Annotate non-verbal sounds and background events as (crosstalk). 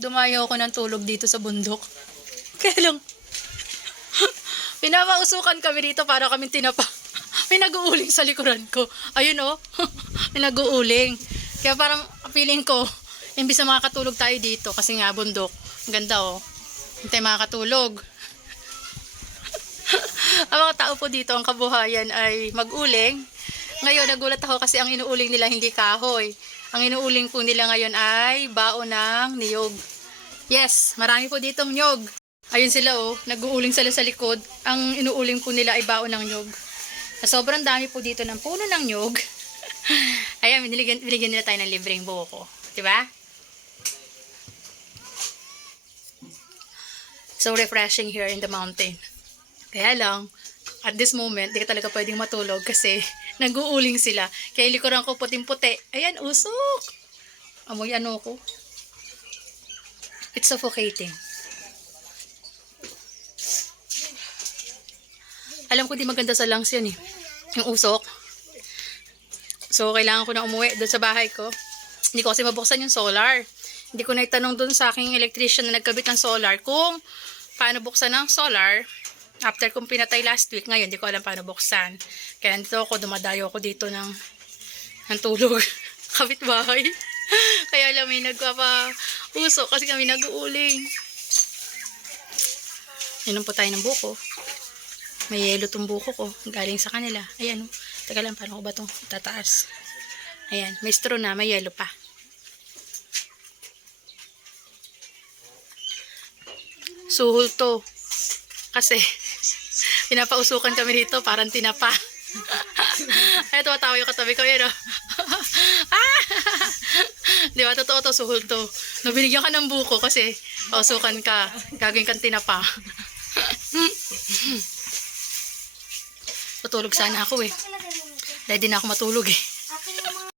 Dumayo ako ng tulog dito sa bundok. Kaya lang, (laughs) pinapausukan kami dito para kami tinapa. (laughs) May nag-uuling sa likuran ko. Ayun oh, (laughs) may nag-uuling. Kaya parang feeling ko, imbis na makakatulog tayo dito kasi nga bundok. Ang ganda oh. Hindi tayo makakatulog. ang mga tao po dito, ang kabuhayan ay mag-uling. Ngayon, nagulat ako kasi ang inuuling nila hindi kahoy. Ang inuuling po nila ngayon ay bao ng niyog. Yes, marami po ditong niyog. Ayun sila oh, nag-uuling sila sa likod. Ang inuuling po nila ay bao ng niyog. Sobrang dami po dito ng puno ng niyog. (laughs) Ayan, binigyan, binigyan nila tayo ng libreng buko. Diba? So refreshing here in the mountain. Kaya lang, at this moment, di ka talaga pwedeng matulog kasi (laughs) nag-uuling sila. Kaya likuran ko puting-puti. Ayan, usok! Amoy ano ko. It's suffocating. Alam ko di maganda sa lungs yun eh. Yung usok. So, kailangan ko na umuwi doon sa bahay ko. Hindi ko kasi mabuksan yung solar. Hindi ko na itanong doon sa aking electrician na nagkabit ng solar kung paano buksan ng solar. After kong pinatay last week, ngayon, hindi ko alam paano buksan. Kaya nito ako, dumadayo ako dito ng, ng tulog. (laughs) Kabit bahay. Kaya lang may nagpapa-usok kasi kami nag-uuling. Inom po tayo ng buko. May yelo tong buko ko. Galing sa kanila. Ayan o. Teka lang, paano ko ba itong tataas? Ayan. May straw na. May yelo pa. Suhol to. Kasi, pinapausukan kami dito. Parang tinapa. (laughs) Ay, tumatawa yung katabi ko. Yan o. (laughs) ah! (laughs) Di ba? Totoo to. Suhol to. No, binigyan ka ng buko kasi pausukan ka. Gagawin kang tinapa. Tutulog sana ako eh. Dahil na ako matulog eh.